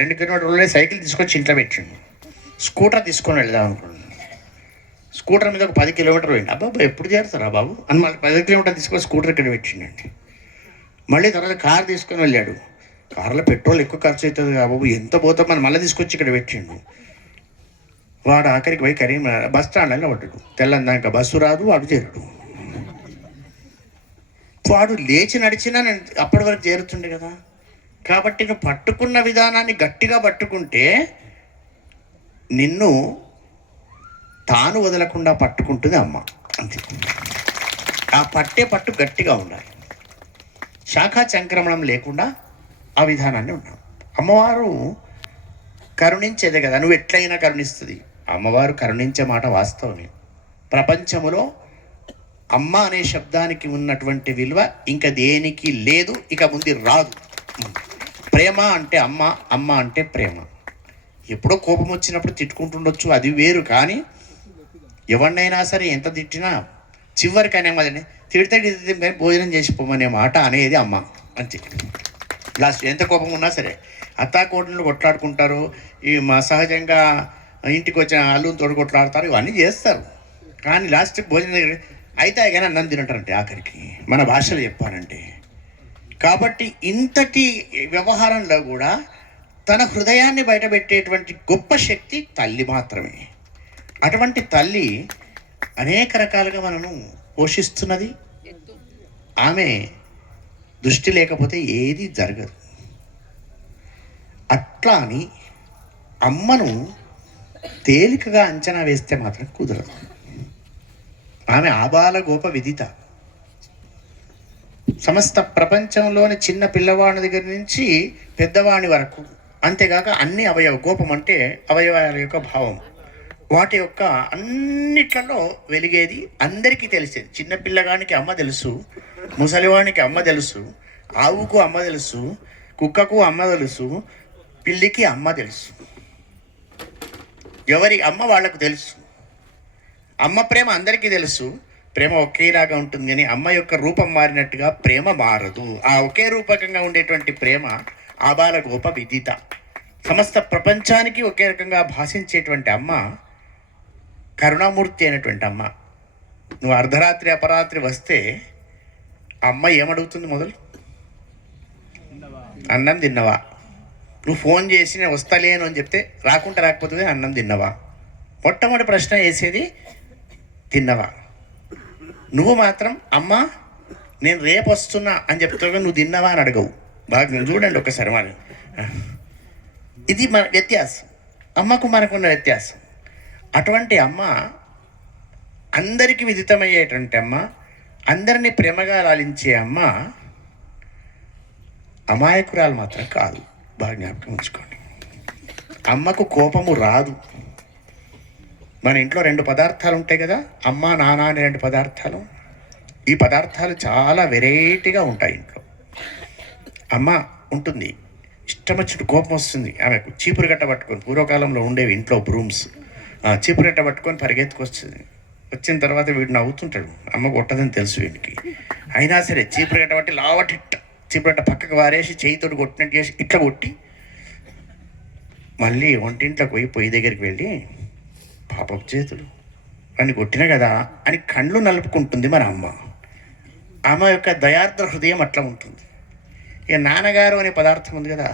2 కిలోమీటర్లు సైకిల్ తీసుకొచ్చి ఇంట్లో పెట్టిండు. స్కూటర్ తీసుకొని వెళ్దాం అనుకున్నాను. స్కూటర్ మీద ఒక 10 కిలోమీటర్లు పోయింది. అబ్బాబా ఎప్పుడు చేరుతారా బాబు అని మళ్ళీ 10 కిలోమీటర్లు తీసుకొని స్కూటర్ ఇక్కడ పెట్టిండండి. మళ్ళీ తర్వాత కారు తీసుకొని వెళ్ళాడు. కారులో పెట్రోల్ ఎక్కువ ఖర్చు అవుతుంది బాబు, ఎంత పోతాం మనం మళ్ళీ తీసుకొచ్చి ఇక్కడ పెట్టిండు. వాడు ఆఖరికి పోయి బస్ స్టాండ్లో పడ్డాడు. తెల్లందాక బస్సు రాదు, వాడు చేరుడు. వాడు లేచి నడిచినా నేను అప్పటి వరకు చేరుతుండే కదా. కాబట్టి నువ్వు పట్టుకున్న విధానాన్ని గట్టిగా పట్టుకుంటే నిన్ను తాను వదలకుండా పట్టుకుంటుంది అమ్మ. అంతే. ఆ పట్టు గట్టిగా ఉండాలి. శాఖా సంక్రమణం లేకుండా ఆ విధానాన్ని ఉన్నాం. అమ్మవారు కరుణించేదే కదా, నువ్వు ఎట్లయినా కరుణిస్తుంది. అమ్మవారు కరుణించే మాట వాస్తవమే. ప్రపంచములో అమ్మ అనే శబ్దానికి ఉన్నటువంటి విలువ ఇంకా దేనికి లేదు, ఇక ముందు రాదు. ప్రేమ అంటే అమ్మ, అమ్మ అంటే ప్రేమ. ఎప్పుడో కోపం వచ్చినప్పుడు తిట్టుకుంటుండొచ్చు, అది వేరు. కానీ ఎవరినైనా సరే ఎంత తిట్టినా చివరికి అనేమని తిడితే భోజనం చేసిపోమనే మాట అనేది అమ్మ. అంతే. లాస్ట్ ఎంత కోపం ఉన్నా సరే అత్తాకోడలు కొట్లాడుకుంటారు, ఈ సహజంగా ఇంటికి వచ్చిన అల్లుని తోడు కొట్లాడతారు, ఇవన్నీ చేస్తారు. కానీ లాస్ట్కి భోజనం అయితే కానీ అన్నం తినంటారంటే ఆఖరికి, మన భాషలో చెప్పాలంటే. కాబట్టి ఇంతటి వ్యవహారంలో కూడా తన హృదయాన్ని బయటపెట్టేటువంటి గొప్ప శక్తి తల్లి మాత్రమే. అటువంటి తల్లి అనేక రకాలుగా మనను పోషిస్తున్నది. ఆమె దృష్టి లేకపోతే ఏది జరగదు. అట్లా అని అమ్మను తేలికగా అంచనా వేస్తే మాత్రం కుదరదు. ఆమె ఆబాల గోప విదిత. సమస్త ప్రపంచంలోని చిన్న పిల్లవాడి దగ్గర నుంచి పెద్దవాడి వరకు, అంతేగాక అన్ని గోపం అంటే అవయవాల యొక్క భావం, వాటి యొక్క అన్నిట్లలో వెలిగేది అందరికీ తెలిసేది. చిన్న పిల్లగానికి అమ్మ తెలుసు, ముసలివానికి అమ్మ తెలుసు, ఆవుకు అమ్మ తెలుసు, కుక్కకు అమ్మ తెలుసు, పిల్లికి అమ్మ తెలుసు. ఎవరి అమ్మ వాళ్ళకు తెలుసు. అమ్మ ప్రేమ అందరికీ తెలుసు. ప్రేమ ఒకేలాగా ఉంటుంది, కానీ అమ్మ యొక్క రూపం మారినట్టుగా ప్రేమ మారదు. ఆ ఒకే రూపకంగా ఉండేటువంటి ప్రేమ ఆబాల గోప విదిత. సమస్త ప్రపంచానికి ఒకే రకంగా భాషించేటువంటి అమ్మ కరుణామూర్తి అయినటువంటి అమ్మ. నువ్వు అర్ధరాత్రి అపరాత్రి వస్తే అమ్మ ఏమడుగుతుంది మొదలు? అన్నం తిన్నవా? నువ్వు ఫోన్ చేసి నేను వస్తలేను అని చెప్తే రాకపోతే అన్నం తిన్నవా? మొట్టమొదటి ప్రశ్న వేసేది తిన్నవా. నువ్వు మాత్రం అమ్మ నేను రేపు వస్తున్నా అని చెప్తావు, నువ్వు తిన్నావా అని అడగవు. బాగా చూడండి ఒకసారి మరి. ఇది మన వ్యత్యాసం, అమ్మకు మనకున్న వ్యత్యాసం. అటువంటి అమ్మ అందరికీ విదితమయ్యేటువంటి అమ్మ, అందరినీ ప్రేమగా లాలించే అమ్మ అమాయకురాలు మాత్రం కాదు. బాగా జ్ఞాపకం ఉంచుకోండి. అమ్మకు కోపము రాదు. మన ఇంట్లో 2 పదార్థాలు ఉంటాయి కదా, అమ్మ నాన్న అనే 2 పదార్థాలు. ఈ పదార్థాలు చాలా వెరైటీగా ఉంటాయి ఇంట్లో. అమ్మ ఉంటుంది, ఇష్టం వచ్చినట్టు కోపం వస్తుంది ఆమెకు. చీపురు గట్ట పట్టుకొని, పూర్వకాలంలో ఉండేవి ఇంట్లో బ్రూమ్స్, చీపురు గట్ట పట్టుకొని పరిగెత్తుకొస్తుంది. వచ్చిన తర్వాత వీడు నవ్వుతుంటాడు, అమ్మ కొట్టదని తెలుసు వీడికి. అయినా సరే చీపురు గట్ట పట్టి లావటి చీపురు గట్ట పక్కకు వారేసి చేయితోటి కొట్టినట్టు చేసి ఇట్లా కొట్టి మళ్ళీ వంటింట్లోకి పోయి పొయ్యి దగ్గరికి వెళ్ళి పాపపు చేతులు అని కొట్టిన కదా అని కళ్ళు నలుపుకుంటుంది మన అమ్మ. అమ్మ యొక్క దయార్ద్ర హృదయం అట్లా ఉంటుంది. ఇక నాన్నగారు అనే పదార్థం ఉంది కదా,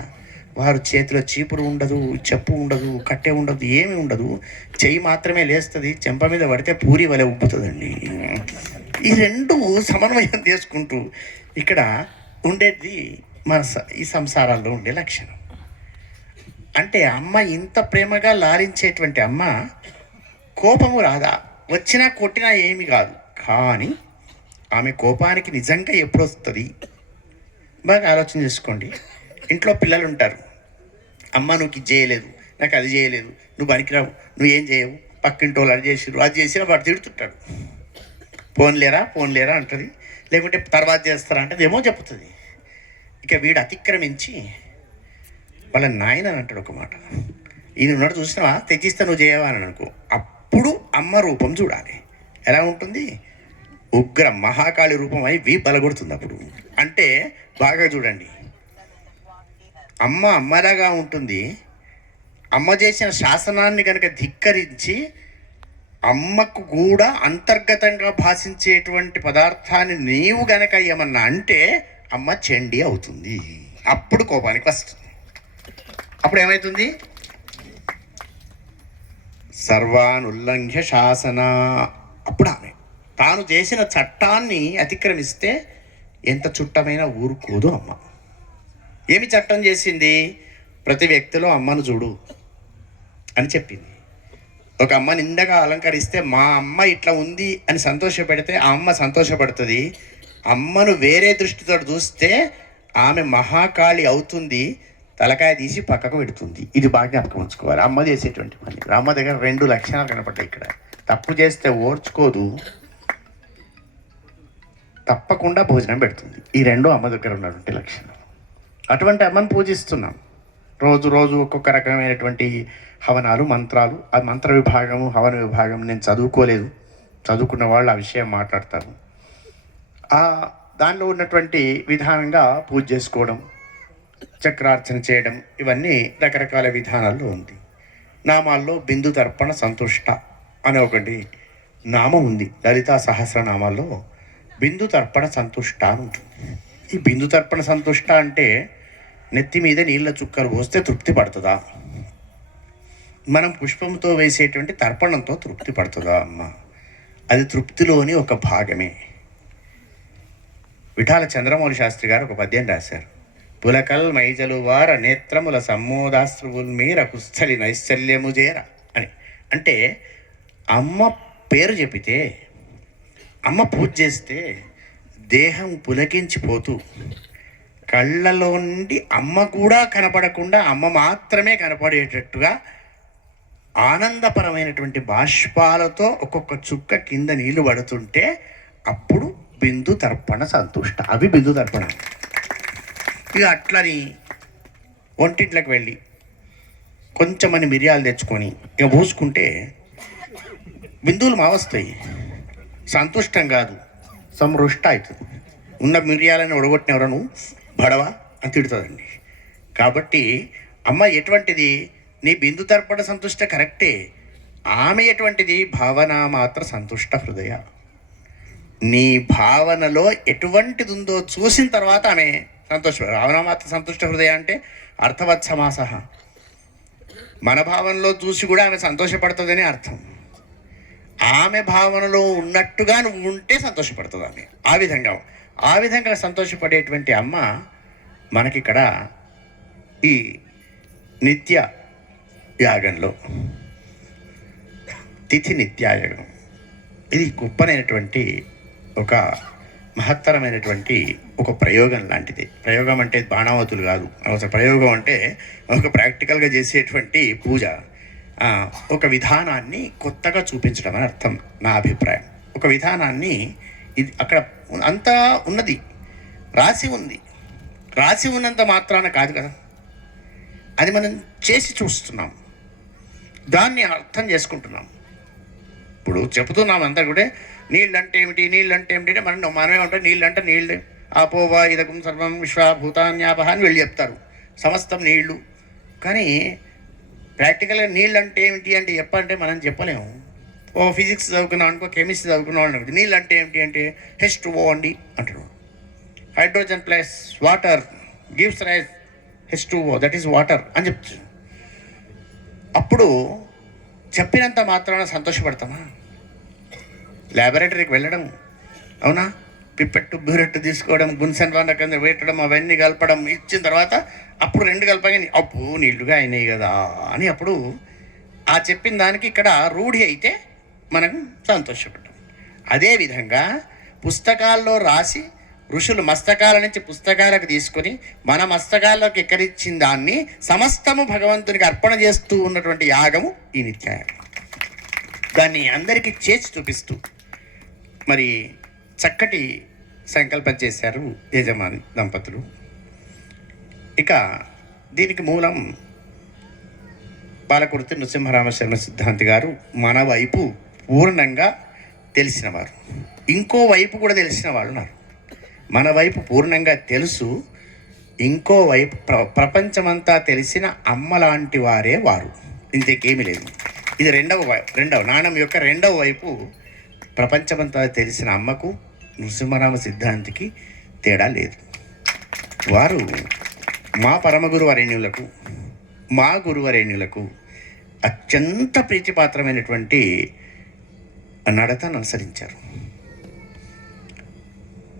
వారు చేతిలో చీపురు ఉండదు, చెప్పు ఉండదు, కట్టె ఉండదు, ఏమి ఉండదు, చెయ్యి మాత్రమే లేస్తుంది, చెంప మీద పడితే పూరి వలె ఉబ్బుతుందండి. ఈ 2 సమన్వయం చేసుకుంటూ ఇక్కడ ఉండేది మన ఈ సంసారాల్లో ఉండే లక్షణం. అంటే అమ్మ ఇంత ప్రేమగా లాలించేటువంటి అమ్మ కోపము రాదా, వచ్చినా కొట్టినా ఏమి కాదు. కానీ ఆమె కోపానికి నిజంగా ఎప్పుడు వస్తుంది బాగా ఆలోచన చేసుకోండి. ఇంట్లో పిల్లలు ఉంటారు, అమ్మ నువ్వు ఇది చేయలేదు, నాకు అది చేయలేదు, నువ్వు పనికిరావు, నువ్వు ఏం చేయవు, పక్కింటి వాళ్ళు అది చేసిరు, అది చేసినా వాడు తిడుతుంటాడు. ఫోన్ లేరా అంటుంది, లేకుంటే తర్వాత చేస్తారా అంటే ఏమో చెప్తుంది. ఇక వీడు అతిక్రమించి వాళ్ళ నాయన అంటాడు ఒక మాట, ఈయన ఉన్నాడు చూసినావా, తెచ్చిస్తా నువ్వు చేయవా అని అనుకో. అప్పుడు అమ్మ రూపం చూడాలి. ఎలా ఉంటుంది? ఉగ్ర మహాకాళి రూపం అయి బలగొడుతుంది అప్పుడు. అంటే బాగా చూడండి, అమ్మ అమ్మలాగా ఉంటుంది. అమ్మ చేసిన శాసనాన్ని కనుక ధిక్కరించి అమ్మకు కూడా అంతర్గతంగా భాషించేటువంటి పదార్థాన్ని నీవు గనక ఏమన్నా అంటే అమ్మ చండి అవుతుంది. అప్పుడు కోపానికి వస్తుంది. అప్పుడు ఏమవుతుంది? సర్వానుల్లంఘ్య శాసన. అప్పుడు ఆమె తాను చేసిన చట్టాన్ని అతిక్రమిస్తే ఎంత చుట్టమైనా ఊరుకోదు అమ్మ. ఏమి చట్టం చేసింది? ప్రతి వ్యక్తిలో అమ్మను చూడు అని చెప్పింది. ఒక అమ్మ నిండగా అలంకరిస్తే మా అమ్మ ఇట్లా ఉంది అని సంతోషపెడితే ఆ అమ్మ సంతోషపడుతుంది. అమ్మను వేరే దృష్టితో చూస్తే ఆమె మహాకాళి అవుతుంది, తలకాయ తీసి పక్కకు పెడుతుంది. ఇది బాగా జ్ఞాపకం ఉంచుకోవాలి. అమ్మ చేసేటువంటి పని. అమ్మ దగ్గర 2 లక్షణాలు కనపడ్డాయి ఇక్కడ. తప్పు చేస్తే ఓర్చుకోదు, తప్పకుండా భోజనం పెడుతుంది. ఈ 2 అమ్మ దగ్గర ఉన్నటువంటి లక్షణాలు. అటువంటి అమ్మను పూజిస్తున్నాం. రోజు రోజు ఒక్కొక్క రకమైనటువంటి హవనాలు, మంత్రాలు. ఆ మంత్ర విభాగము, హవన విభాగం నేను చదువుకోలేదు. చదువుకున్న వాళ్ళు ఆ విషయం మాట్లాడతారు. దానిలో ఉన్నటువంటి విధానంగా పూజ చేసుకోవడం, చక్రార్చన చేయడం, ఇవన్నీ రకరకాల విధానాల్లో ఉంది. నామాల్లో బిందు తర్పణ సంతుష్ట అనే ఒకటి నామం ఉంది. లలితా సహస్రనామాల్లో బిందు తర్పణ సంతుష్ట అని ఉంటుంది. ఈ బిందు తర్పణ సంతుష్ట అంటే నెత్తి మీద నీళ్ళ చుక్కలు పోస్తే తృప్తి పడుతుందా? మనం పుష్పంతో వేసేటువంటి తర్పణంతో తృప్తి పడుతుందా అమ్మ? అది తృప్తిలోని ఒక భాగమే. విఠాల చంద్రమౌళి శాస్త్రి గారు ఒక పద్యం రాశారు. పులకల్ మైజలు వార నేత్రముల సమ్మోదాస్త్రువుల్ మీర కుస్థలి నైశ్చల్యము చేర అని. అంటే అమ్మ పేరు చెప్పితే, అమ్మ పూజ చేస్తే దేహం పులకించిపోతూ కళ్ళలో నుండి అమ్మ కూడా కనపడకుండా అమ్మ మాత్రమే కనపడేటట్టుగా ఆనందపరమైనటువంటి బాష్పాలతో ఒక్కొక్క చుక్క కింద నీళ్లు పడుతుంటే అప్పుడు బిందు తర్పణ సంతుష్ట. అవి బిందు తర్పణ. ఇక అట్లని వంటింట్లోకి వెళ్ళి కొంచెమని మిరియాలు తెచ్చుకొని ఇక పూసుకుంటే బిందువులు మావస్తాయి. సంతుష్టం కాదు, సమృష్ట అవుతుంది. ఉన్న మిరియాలని ఒడగొట్టిన ఎవరను బడవా అని తిడుతుందండి. కాబట్టి అమ్మ ఎటువంటిది? నీ బిందు తర్పణ సంతుష్ట కరెక్టే. ఆమె ఎటువంటిది? భావన మాత్ర సంతుష్ట హృదయ. నీ భావనలో ఎటువంటిది ఉందో చూసిన తర్వాత ఆమె సంతోష. భావన మాత్ర సంతుష్ట హృదయ అంటే అర్థవత్ సమాస. మన భావనలో చూసి కూడా ఆమె సంతోషపడుతుందని అర్థం. ఆమె భావనలో ఉన్నట్టుగా నువ్వు ఉంటే సంతోషపడుతుంది ఆమె. ఆ విధంగా సంతోషపడేటువంటి అమ్మ మనకిక్కడ ఈ నిత్య యాగంలో తిథి నిత్యాయాగం, ఇది గొప్పనైనటువంటి ఒక మహత్తరమైనటువంటి ఒక ప్రయోగం లాంటిది. ప్రయోగం అంటే బాణావతులు కాదు. అసలు ప్రయోగం అంటే ఒక ప్రాక్టికల్గా చేసేటువంటి పూజ, ఒక విధానాన్ని కొత్తగా చూపించడం అని అర్థం. నా అభిప్రాయం ఒక విధానాన్ని ఇది అక్కడ అంతా ఉన్నది, రాసి ఉంది. రాసి ఉన్నంత మాత్రాన కాదు కదా, అది మనం చేసి చూస్తున్నాం, దాన్ని అర్థం చేసుకుంటున్నాం. ఇప్పుడు చెబుతున్నాం అంతా కూడా నీళ్ళు అంటే ఏమిటి, నీళ్ళు అంటే ఏమిటి అంటే మనమే ఉంటాం. నీళ్ళు అంటే నీళ్ళు, ఆపోవా ఇదకం సర్వం విశ్వభూతాన్యాపహ అని వెళ్ళి చెప్తారు. సమస్తం నీళ్లు. కానీ ప్రాక్టికల్గా నీళ్ళు అంటే ఏమిటి అంటే చెప్పంటే మనం చెప్పలేము. ఫిజిక్స్ చదువుకున్నాం అనుకో, కెమిస్ట్రీ చదువుకున్నాం అనుకో, నీళ్ళు అంటే ఏమిటి అంటే H2O అండి అంటారు. Hydrogen plus water gives rise H2O, that is water అని చెప్తారు. అప్పుడు చెప్పినంత మాత్రాన సంతోషపడతామా? ల్యాబొరేటరీకి వెళ్ళడం, అవునా, పిప్పెట్టు బ్యూరెట్టు తీసుకోవడం, గున్సన్ వంద కింద పెట్టడం, అవన్నీ కలపడం, ఇచ్చిన తర్వాత అప్పుడు 2 కలపగానే అప్పు నీళ్లుగా అయినాయి కదా అని అప్పుడు ఆ చెప్పిన దానికి ఇక్కడ రూఢి అయితే మనం సంతోషపడ్డాం. అదేవిధంగా పుస్తకాల్లో రాసి ఋషులు మస్తకాల నుంచి పుస్తకాలకు తీసుకొని మన మస్తకాల్లోకి ఎక్కరిచ్చిన దాన్ని సమస్తము భగవంతునికి అర్పణ చేస్తూ ఉన్నటువంటి యాగము ఈ నిత్యయాగం. దాన్ని అందరికీ చేసి చూపిస్తూ మరి చక్కటి సంకల్పం చేశారు యజమాని దంపతులు. ఇక దీనికి మూలం పాలకుర్తి నృసింహరామశర్మ సిద్ధాంతి గారు మన వైపు పూర్ణంగా తెలిసినవారు, ఇంకో వైపు కూడా తెలిసిన వాళ్ళు ఉన్నారు. మన వైపు పూర్ణంగా తెలుసు, ఇంకోవైపు ప్రపంచమంతా తెలిసిన అమ్మ లాంటి వారే వారు, ఇంతకేమీ లేదు. ఇది రెండవ నాణం యొక్క రెండవ వైపు. ప్రపంచమంతా తెలిసిన అమ్మకు నృసింహరామ సిద్ధాంతికి తేడా లేదు. వారు మా పరమగురువరేణ్యులకు, మా గురువరేణ్యులకు అత్యంత ప్రీతిపాత్రమైనటువంటి నడతను అనుసరించారు.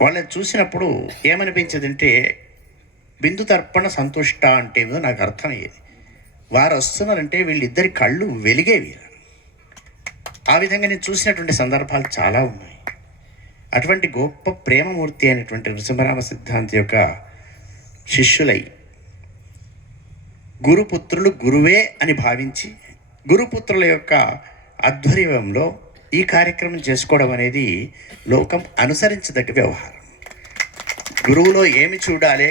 వాళ్ళని చూసినప్పుడు ఏమనిపించదంటే, బిందు తర్పణ సంతుష్ట అంటే ఏదో నాకు అర్థమయ్యేది. వారు వస్తున్నారంటే వీళ్ళిద్దరి కళ్ళు వెలిగేవి. ఆ విధంగా నేను చూసినటువంటి సందర్భాలు చాలా ఉన్నాయి. అటువంటి గొప్ప ప్రేమమూర్తి అయినటువంటి నృసింహరామ సిద్ధాంతి యొక్క శిష్యులై గురుపుత్రులు గురువే అని భావించి గురుపుత్రుల యొక్క ఆధ్వర్యంలో ఈ కార్యక్రమం చేసుకోవడం అనేది లోకం అనుసరించదగ్గ వ్యవహారం. గురువులో ఏమి చూడాలి,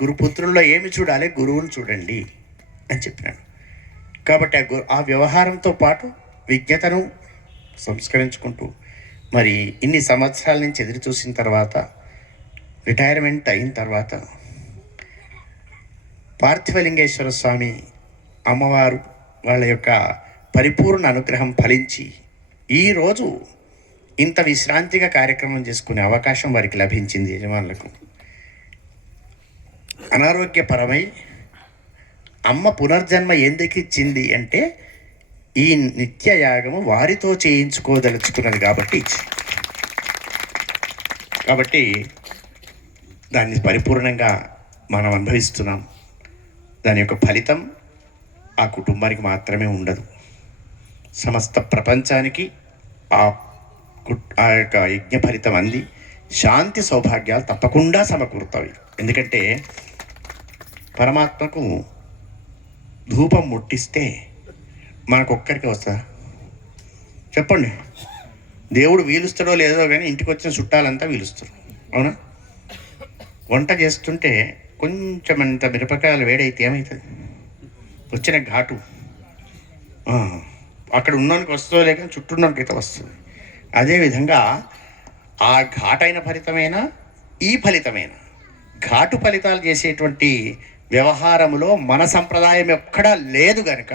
గురుపుత్రుల్లో ఏమి చూడాలి, గురువును చూడండి అని చెప్పినాడు. కాబట్టి ఆ వ్యవహారంతో పాటు విజ్ఞతను సంస్కరించుకుంటూ మరి ఇన్ని సంవత్సరాల నుంచి ఎదురు చూసిన తర్వాత రిటైర్మెంట్ అయిన తర్వాత పార్థివలింగేశ్వర స్వామి అమ్మవారు వాళ్ళ యొక్క పరిపూర్ణ అనుగ్రహం ఫలించి ఈరోజు ఇంత విశ్రాంతిగా కార్యక్రమం చేసుకునే అవకాశం వారికి లభించింది. యజమానులకు అనారోగ్యపరమై అమ్మ పునర్జన్మ ఎందుకు ఇచ్చింది అంటే ఈ నిత్య యాగము వారితో చేయించుకోదలుచుకున్నది కాబట్టి దాన్ని పరిపూర్ణంగా మనం అనుభవిస్తున్నాం. దాని యొక్క ఫలితం ఆ కుటుంబానికి మాత్రమే ఉండదు, సమస్త ప్రపంచానికి ఆ యొక్క యజ్ఞ ఫలితం అంది శాంతి సౌభాగ్యాలు తప్పకుండా సమకూరుతాయి. ఎందుకంటే పరమాత్మకు ధూపం ముట్టిస్తే మనకొక్కరికి వస్తా చెప్పండి. దేవుడు వీలుస్తాడో లేదో కానీ ఇంటికి వచ్చిన చుట్టాలంతా వీలుస్తారు, అవునా? వంట చేస్తుంటే కొంచెం అంత మిరపకాయలు వేడైతే ఏమవుతుంది? వచ్చిన ఘాటు అక్కడ ఉన్నోనికి వస్తుందో లేక చుట్టూ ఉన్నోనికైతే వస్తుంది. అదేవిధంగా ఆ ఘాటైన ఫలితమైన ఈ ఫలితమైన ఘాటు ఫలితాలు చేసేటువంటి వ్యవహారములో మన సంప్రదాయం ఎక్కడా లేదు కనుక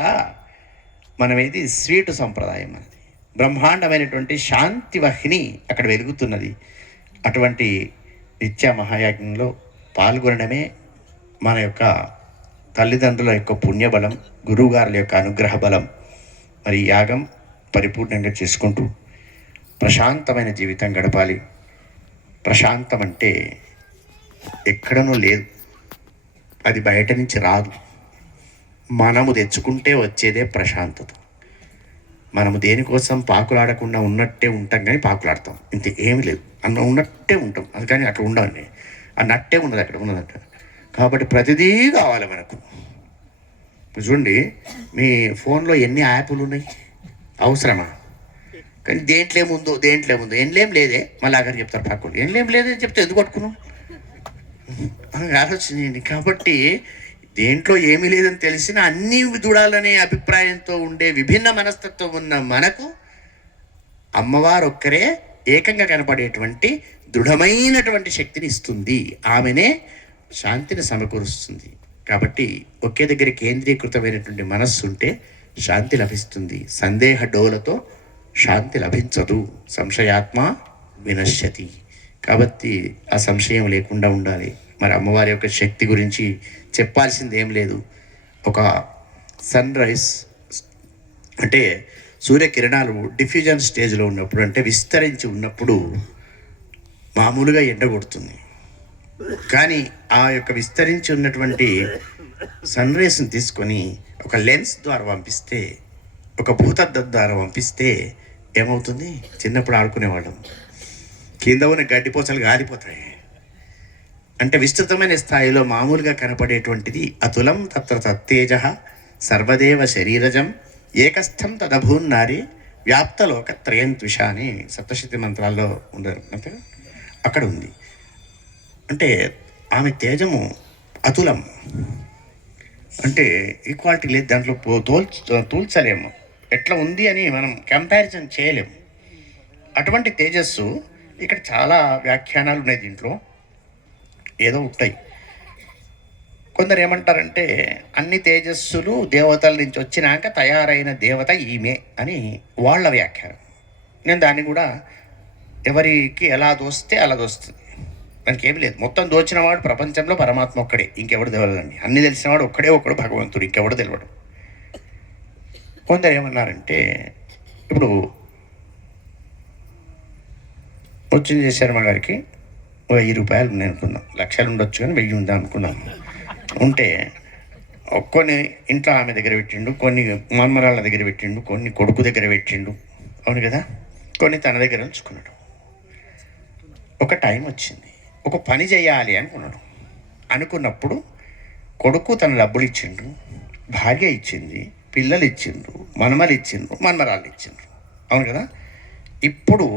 మనమేది స్వీటు సంప్రదాయం మనది. బ్రహ్మాండమైనటువంటి శాంతి వాహిని అక్కడ వెలుగుతున్నది. అటువంటి నిత్య మహాయాజ్ఞంలో పాల్గొనడమే మన యొక్క తల్లిదండ్రుల యొక్క పుణ్యబలం, గురువుగారుల యొక్క అనుగ్రహ బలం. మరి యాగం పరిపూర్ణంగా చేసుకుంటూ ప్రశాంతమైన జీవితం గడపాలి. ప్రశాంతం అంటే ఎక్కడనూ లేదు, అది బయట నుంచి రాదు. మనము తెచ్చుకుంటే వచ్చేదే ప్రశాంతత. మనము దేనికోసం పాకులాడకుండా ఉన్నట్టే ఉంటాం, కానీ పాకులాడతాం, ఇంత ఏమి లేదు ఉన్నట్టే ఉంటాం. అది కానీ అక్కడ ఉండాలి, అన్నట్టే ఉన్నది, అక్కడ ఉన్నదట. కాబట్టి ప్రతిదీ కావాలి మనకు. చూడండి, మీ ఫోన్లో ఎన్ని యాప్లు ఉన్నాయి, అవసరమా? కానీ దేంట్లో ఏముందో ఏం లేదే, మళ్ళీ అక్కడ చెప్తారు పక్కలు ఏం లేదని చెప్తే ఎందుకు పట్టుకున్నాం ఆలోచించండి. కాబట్టి దేంట్లో ఏమీ లేదని తెలిసిన అన్నీ చూడాలనే అభిప్రాయంతో ఉండే విభిన్న మనస్తత్వం ఉన్న మనకు అమ్మవారు ఒక్కరే ఏకంగా కనపడేటువంటి దృఢమైనటువంటి శక్తిని ఇస్తుంది. ఆమెనే శాంతిని సమకూరుస్తుంది. కాబట్టి ఒకే దగ్గర కేంద్రీకృతమైనటువంటి మనస్సు ఉంటే శాంతి లభిస్తుంది. సందేహ డోలతో శాంతి లభించదు. సంశయాత్మ వినశ్యతి. కాబట్టి ఆ సంశయం లేకుండా ఉండాలి. మరి అమ్మవారి యొక్క శక్తి గురించి చెప్పాల్సింది ఏం లేదు. ఒక సన్ రైజ్ అంటే సూర్యకిరణాలు డిఫ్యూజన్ స్టేజ్లో ఉన్నప్పుడు, అంటే విస్తరించి ఉన్నప్పుడు మామూలుగా ఎండ కొడుతుంది. కానీ ఆ యొక్క విస్తరించి ఉన్నటువంటి సన్ రేస్ని తీసుకొని ఒక లెన్స్ ద్వారా పంపిస్తే, ఒక భూతద్దం ద్వారా పంపిస్తే ఏమవుతుంది? చిన్నప్పుడు ఆడుకునేవాళ్ళం, కింద ఉన్న గడ్డిపోచలు గాలిపోతాయి. అంటే విస్తృతమైన స్థాయిలో మామూలుగా కనపడేటువంటిది అతులం తత్ర తత్తేజ సర్వదేవ శరీరజం ఏకస్థం తదభూన్నారి వ్యాప్తలోక త్రయం త్విష అని సప్తశతి మంత్రాల్లో ఉండరు, అంతే అక్కడ ఉంది. అంటే ఆమె తేజము అతులం, అంటే ఈక్వాలిటీ లేదు దాంట్లో, తూల్చలేము, ఎట్లా ఉంది అని మనం కంపారిజన్ చేయలేము. అటువంటి తేజస్సు ఇక్కడ చాలా వ్యాఖ్యానాలు ఉన్నాయి. దీంట్లో ఏదో ఉంటాయి. కొందరు ఏమంటారంటే అన్ని తేజస్సులు దేవతల నుంచి వచ్చినాక తయారైన దేవత ఈమె అని వాళ్ళ వ్యాఖ్యానం. నేను దాన్ని కూడా ఎవరికి ఎలా దోస్తే అలా దోస్తుంది, దానికి ఏమి లేదు. మొత్తం దోచినవాడు ప్రపంచంలో పరమాత్మ ఒక్కడే, ఇంకెవడు తెలియదండి. అన్ని తెలిసినవాడు ఒక్కడే ఒక్కడు భగవంతుడు, ఇంకెవడు తెలియడు. కొందరు ఏమన్నారంటే ఇప్పుడు వచ్చింది శర్మ గారికి 1000 రూపాయలు ఉన్నాయి అనుకుందాం, లక్షలు ఉండొచ్చు కానీ 1000 ఉందా అనుకున్నాం. ఉంటే కొన్ని ఇంట్లో ఆమె దగ్గర పెట్టిండు, కొన్ని మన్మరాళ్ళ దగ్గర పెట్టిండు, కొన్ని కొడుకు దగ్గర పెట్టిండు, అవును కదా, కొన్ని తన దగ్గర ఉంచుకున్నాడు. ఒక టైం వచ్చింది, ఒక పని చేయాలి అనుకున్నప్పుడు కొడుకు తన డబ్బులు ఇచ్చిండు, భార్య ఇచ్చింది, పిల్లలు ఇచ్చిండ్రు, మనమలు ఇచ్చిండ్రు, మన్మరాళ్ళు ఇచ్చిండ్రు, అవును కదా. ఇప్పుడు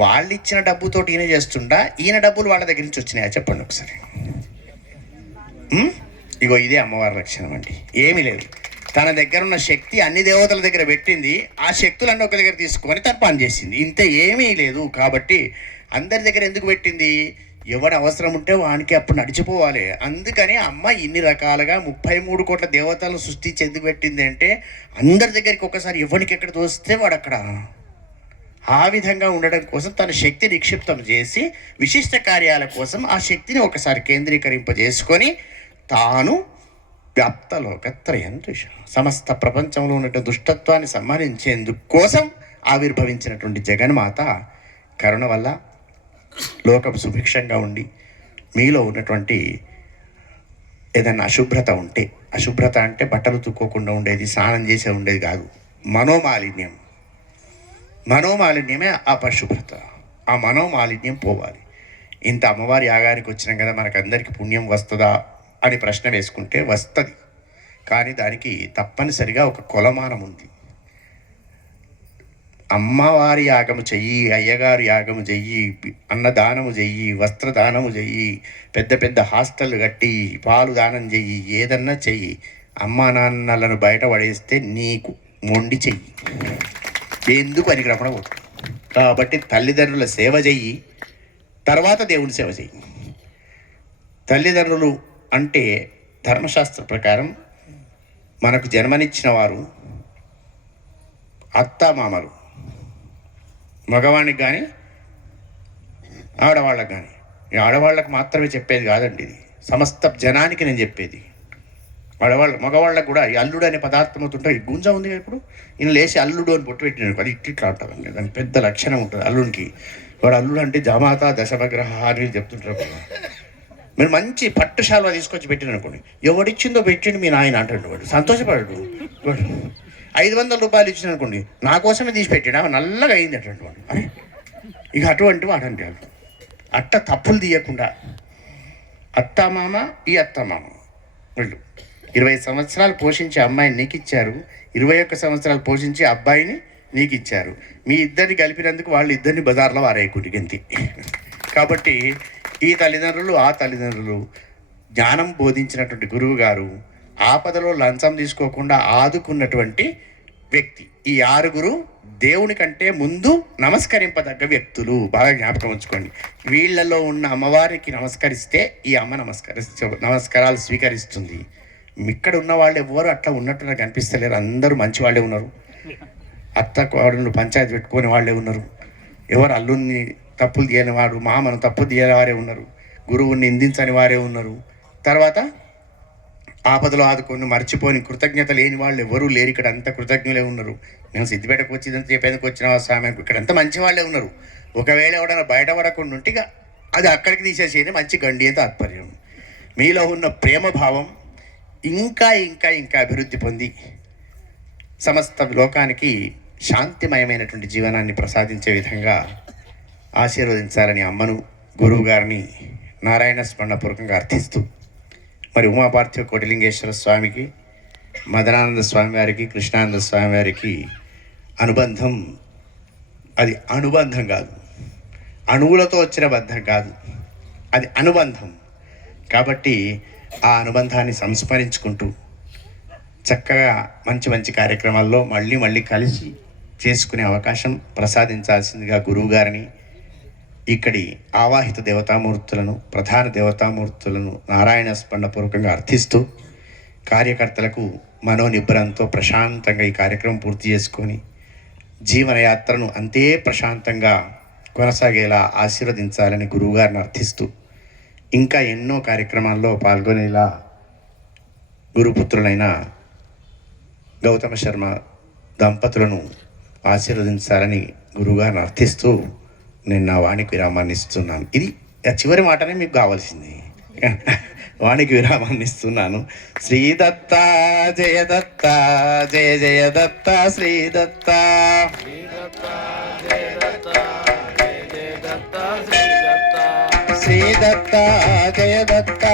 వాళ్ళు ఇచ్చిన డబ్బుతోటి ఈయన చేస్తుండా, ఈయన డబ్బులు వాళ్ళ దగ్గర నుంచి వచ్చినాయా చెప్పండి ఒకసారి. ఇగో ఇదే అమ్మవారి లక్షణం అండి. ఏమీ లేదు, తన దగ్గర ఉన్న శక్తి అన్ని దేవతల దగ్గర పెట్టింది, ఆ శక్తులన్నీ ఒక దగ్గర తీసుకొని తను పని చేసింది, ఇంత ఏమీ లేదు. కాబట్టి అందరి దగ్గర ఎందుకు పెట్టింది, ఎవరి అవసరం ఉంటే వానికి అప్పుడు నడిచిపోవాలి. అందుకని అమ్మ ఇన్ని రకాలుగా 33 కోట్ల దేవతలను సృష్టించి ఎందుకు పెట్టింది అంటే అందరి దగ్గరికి ఒకసారి ఎవరికి ఎక్కడ తోస్తే వాడు అక్కడ. ఆ విధంగా ఉండడం కోసం తన శక్తి నిక్షిప్తం చేసి విశిష్ట కార్యాల కోసం ఆ శక్తిని ఒకసారి కేంద్రీకరింపజేసుకొని తాను వ్యాప్తలోకత్రయం దృశ సమస్త ప్రపంచంలో ఉన్నటువంటి దుష్టత్వాన్ని సంహరించేందుకు కోసం ఆవిర్భవించినటువంటి జగన్మాత కరుణ వల్ల లోకం సుభిక్షంగా ఉండి మీలో ఉన్నటువంటి ఏదైనా అశుభ్రత ఉంటే, అశుభ్రత అంటే బట్టలు తుక్కోకుండా ఉండేది, స్నానం చేసే ఉండేది కాదు, మనోమాలిన్యమే ఆ పరిశుభ్రత. ఆ మనోమాలిన్యం పోవాలి. ఇంత అమ్మవారి యాగానికి వచ్చినాం కదా, మనకందరికీ పుణ్యం వస్తుందా అని ప్రశ్న వేసుకుంటే వస్తుంది, కానీ దానికి తప్పనిసరిగా ఒక కొలమానం ఉంది. అమ్మవారి యాగము చెయ్యి, అయ్యగారు యాగము చెయ్యి, అన్నదానము చెయ్యి, వస్త్రదానము చెయ్యి, పెద్ద పెద్ద హాస్టల్ కట్టి పాలు దానం చెయ్యి, ఏదన్నా చెయ్యి, అమ్మా నాన్నలను బయట పడేస్తే నీకు మొండి చెయ్యి, ఎందుకు అని రమణకూడదు. కాబట్టి తల్లిదండ్రుల సేవ చెయ్యి, తర్వాత దేవుని సేవ చెయ్యి. తల్లిదండ్రులు అంటే ధర్మశాస్త్ర ప్రకారం మనకు జన్మనిచ్చిన వారు అత్తామామలు, మగవానికి కానీ ఆడవాళ్ళకు కానీ. ఆడవాళ్ళకు మాత్రమే చెప్పేది కాదండి, ఇది సమస్త జనానికి నేను చెప్పేది. మగవాళ్ళకు కూడా ఈ అల్లుడు అనే పదార్థం అవుతుంటే గుంజ ఉంది కదా, ఇప్పుడు ఈయన లేచి అల్లుడు అని పొట్టు పెట్టినాడు, అది ఇట్లా ఉంటుందండి, దానికి పెద్ద లక్షణం ఉంటుంది అల్లుడికి. వాడు అల్లుడు అంటే జమాత దశమగ్రహ అని చెప్తుంటారు. మీరు మంచి పట్టు శాలువా తీసుకొచ్చి పెట్టిన అనుకోండి, ఎవడిచ్చిందో పెట్టిండు మీ నాయన అంటాడు, వాడు సంతోషపడాడు. వాడు 500 రూపాయలు ఇచ్చిన అనుకోండి, నా కోసమే తీసి పెట్టాడు, ఆమె నల్లగా అయింది అటువంటి వాడు. అరే ఇక అటువంటి వాడంటే అట్ట తప్పులు తీయకుండా అత్తమామ ఈ అత్తమామ వీళ్ళు 20 సంవత్సరాలు పోషించే అమ్మాయిని నీకు ఇచ్చారు, 21 సంవత్సరాలు పోషించే అబ్బాయిని నీకు ఇచ్చారు. మీ ఇద్దరిని కలిపినందుకు వాళ్ళు ఇద్దరిని బజార్లో వారేయకూడదు గంతి. కాబట్టి ఈ తల్లిదండ్రులు ఆ తల్లిదండ్రులు, జ్ఞానం బోధించినటువంటి గురువు గారు, ఆపదలో లంచం తీసుకోకుండా ఆదుకున్నటువంటి వ్యక్తి. ఈ 6 దేవుని కంటే ముందు నమస్కరింపదగ్గ వ్యక్తులు, బాగా జ్ఞాపకం ఉంచుకోండి. వీళ్ళలో ఉన్న అమ్మవారికి నమస్కరిస్తే ఈ అమ్మ నమస్కారాలు స్వీకరిస్తుంది. ఇక్కడ ఉన్న వాళ్ళు ఎవరు అట్లా ఉన్నట్టు నాకు అనిపిస్తలేరు, అందరూ మంచి వాళ్ళే ఉన్నారు. అత్త కోడళ్ళు పంచాయతీ పెట్టుకునే వాళ్ళే ఉన్నారు, ఎవరు అల్లుని తప్పులు తీయని వాడు, మామను తప్పు తీయని వారే ఉన్నారు, గురువుని నిందించని వారే ఉన్నారు. తర్వాత ఆపదలో ఆదుకొని మర్చిపోని కృతజ్ఞత లేని వాళ్ళు ఎవరూ లేరు. ఇక్కడ అంతా కృతజ్ఞులే ఉన్నారు. మేము సిద్దిపేటకు వచ్చి ఇదంతా చెప్పేందుకు వచ్చిన స్వామి, ఇక్కడ అంతా మంచి వాళ్ళే ఉన్నారు. ఒకవేళ ఎవడన్నా బయటపడకుండా ఉంటే అది అక్కడికి తీసేసేది మంచి గండి అని తాత్పర్యం. మీలో ఉన్న ప్రేమ భావం ఇంకా ఇంకా ఇంకా అభివృద్ధి పొంది సమస్త లోకానికి శాంతిమయమైనటువంటి జీవనాన్ని ప్రసాదించే విధంగా ఆశీర్వదించాలని అమ్మను, గురువు గారిని నారాయణ స్మరణపూర్వకంగా అర్థిస్తూ, మరి ఉమాపార్థివ కోటిలింగేశ్వర స్వామికి, మదనానంద స్వామి వారికి, కృష్ణానంద స్వామి వారికి అనుబంధం, అది అనుబంధం కాదు, అణువులతో వచ్చిన బంధం కాదు, అది అనుబంధం. కాబట్టి ఆ అనుబంధాన్ని సంస్మరించుకుంటూ చక్కగా మంచి మంచి కార్యక్రమాల్లో మళ్ళీ మళ్ళీ కలిసి చేసుకునే అవకాశం ప్రసాదించాల్సిందిగా గురువు గారిని, ఇక్కడి ఆవాహిత దేవతామూర్తులను, ప్రధాన దేవతామూర్తులను నారాయణ స్మరణపూర్వకంగా అర్థిస్తూ కార్యకర్తలకు మనోనిబ్బరంతో ప్రశాంతంగా ఈ కార్యక్రమం పూర్తి చేసుకొని జీవనయాత్రను అంతే ప్రశాంతంగా కొనసాగేలా ఆశీర్వదించాలని గురువుగారిని అర్థిస్తూ ఇంకా ఎన్నో కార్యక్రమాల్లో పాల్గొనేలా గురుపుత్రులైన గౌతమ శర్మ దంపతులను ఆశీర్వదించాలని గురువుగారిని అర్థిస్తూ నేను నా వాణికి విరామాన్ని ఇస్తున్నాను. ఇది చివరి మాటనే మీకు కావాల్సింది. వాణికి విరామాన్ని ఇస్తున్నాను. శ్రీదత్త జయదత్త జయ జయదత్త శ్రీదత్త. శ్రీదత్త జయదత్త